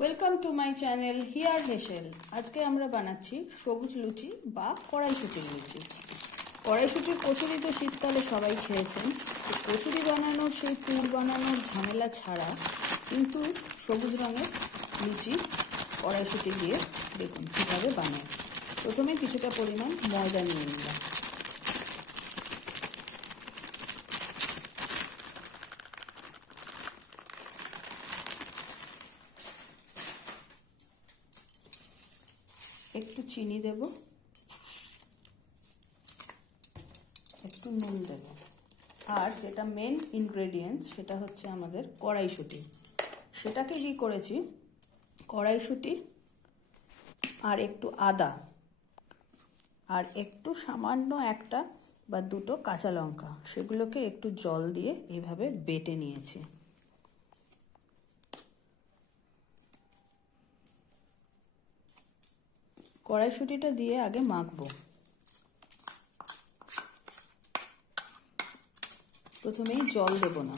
Welcome to my channel here হেসেল। আজকে আমরা বানাচ্ছি সবুজ লুচি বা কড়াইশুঁটির লুচি। কড়াইশুঁটির কচুরি তো শীতকালে সবাই খেয়েছেন। কচুরি বানানোর সেই পুর বানানোর ঝামেলা ছাড়া কিন্তু সবুজ রঙের লুচি কড়াইশুঁটি দিয়ে দেখুন কীভাবে বানায়। প্রথমে কিছুটা পরিমাণ ময়দা নিয়ে নিলাম। একটু চিনি দেব, একটু নুন দেব, আর যেটা মেন ইনগ্রেডিয়েন্টস সেটা হচ্ছে আমাদের কড়াইশুঁটি। সেটাকে কি করেছি, কড়াইশুঁটি আর একটু আদা আর একটু সামান্য একটা বা দুটো কাঁচা লঙ্কা, সেগুলোকে একটু জল দিয়ে এইভাবে বেটে নিয়েছি। কড়াইশুঁটিটা দিয়ে আগে মাখবো। প্রথমেই জল দেব না,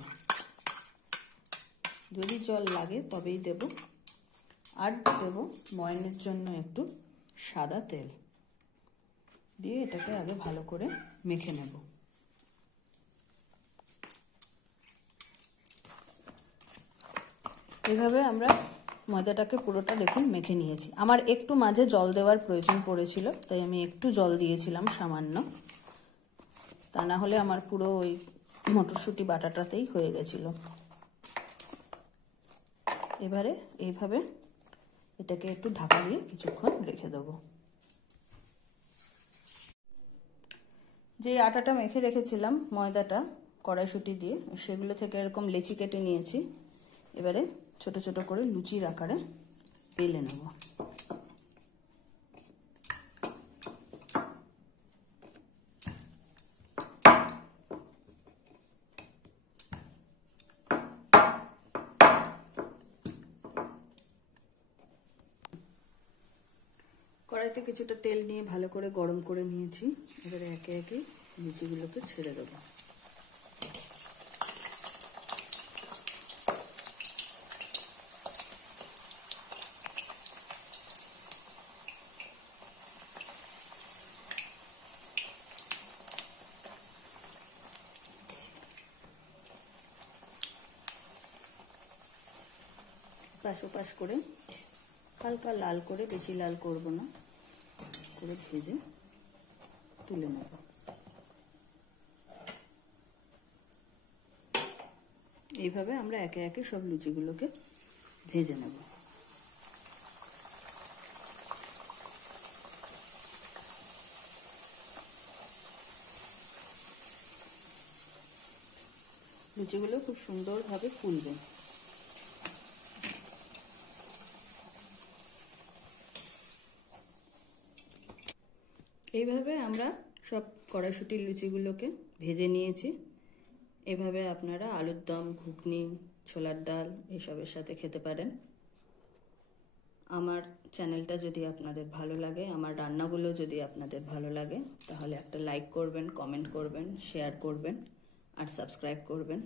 যদি জল লাগে তবেই দেব। আর দেব ময়নের জন্য একটু সাদা তেল দিয়ে এটাকে আগে ভালো করে মেখে নেব। এভাবে আমরা ময়দাটাকে পুরোটা দেখুন মেখে নিয়েছি। আমার একটু মাঝে জল দেওয়ার প্রয়োজন পড়েছিল, তাই আমি একটু জল দিয়েছিলাম সামান্য, তা না হলে আমার পুরো ওই মটরশুঁটি বাটাটাতেই হয়ে গেছিল। এবারে এইভাবে এটাকে একটু ঢাকা দিয়ে কিছুক্ষণ রেখে দেবো। যে আটাটা মেখে রেখেছিলাম ময়দাটা কড়াইশুঁটি দিয়ে, সেগুলো থেকে এরকম লেচি কেটে নিয়েছি। এবারে ছোট ছোট করে লুচির আকারে বেলে নেব। কড়াইতে কিছুটা তেল নিয়ে ভালো করে গরম করে নিয়েছি। এবারে একে একে লুচিগুলোকে ছেড়ে দেবো। পাশ করে হালকা লাল করে, বেশি লাল করব না, করে ভেজে তুলে নেব। এইভাবে আমরা একে একে সব লুচিগুলোকে ভেজে নেব। লুচিগুলো খুব সুন্দরভাবে ফুলবে। এইভাবে আমরা সব কড়াইশুঁটির লুচিগুলোকে ভেজে নিয়েছি। এভাবে আপনারা আলুর দম, ঘুগনি, ছোলার ডাল এসবের সাথে খেতে পারেন। আমার চ্যানেলটা যদি আপনাদের ভালো লাগে, আমার রান্নাগুলো যদি আপনাদের ভালো লাগে, তাহলে একটা লাইক করবেন, কমেন্ট করবেন, শেয়ার করবেন আর সাবস্ক্রাইব করবেন।